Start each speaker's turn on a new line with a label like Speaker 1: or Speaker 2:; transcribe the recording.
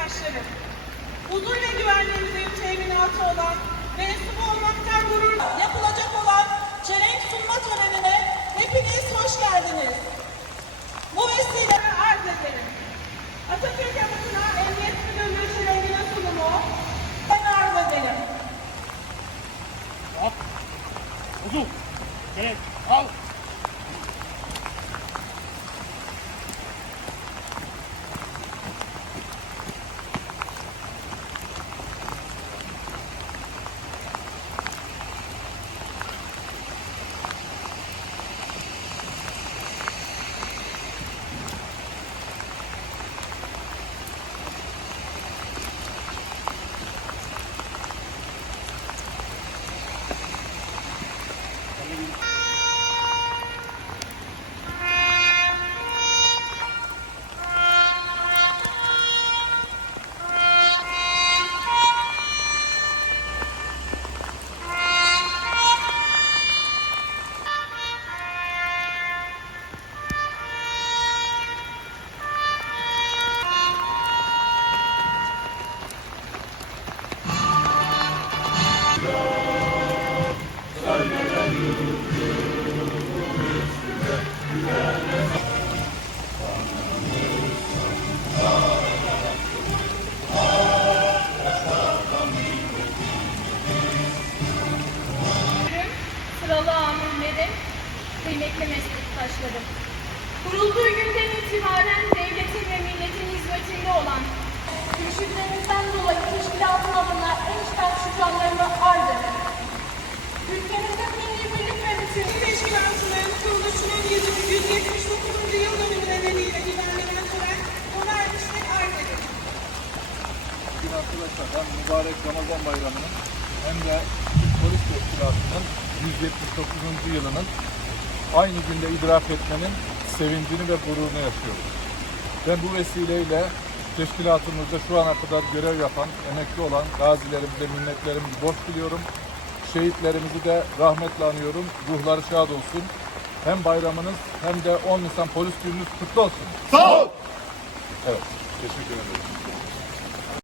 Speaker 1: arkadaşlarım, huzur ve güvenliğimizin teminatı olan, mensup olmaktan gurur yapılacak olan çelenk sunma törenine hepiniz hoş geldiniz. Bu vesileyle arz ederim. Atatürk anıtına Emniyet Müdürlüğü çelenkine sunumu ben arz ederim.
Speaker 2: Hop. Uzun. Gel. Al.
Speaker 3: Kıymetli meslektaşlarım. Kurulduğu günden itibaren devletin ve milletin hizmetinde olan müşürlerimizden dolayı teşkilatın adına en içten şükranlarımı arz ederim. Ülkemizin milli birlik ve bütünlüğü
Speaker 1: Teşkilatının kuruluşunun 179. yıl dönümü nedeniyle düzenlenen tören sona ermiştir arz ederim.
Speaker 4: Bugün arkadaşlar hem mübarek Ramazan bayramının hem de Polis Teşkilatı'nın 179. yılının aynı günde idrak etmenin sevincini ve gururunu yaşıyoruz. Ben bu vesileyle teşkilatımızda şu ana kadar görev yapan, emekli olan gazilerimize minnetlerimi borç biliyorum. Şehitlerimizi de rahmetle anıyorum. Ruhları şad olsun. Hem bayramınız hem de 10 Nisan Polis Gününüz kutlu olsun.
Speaker 2: Sağ ol.
Speaker 4: Evet, teşekkür ederim.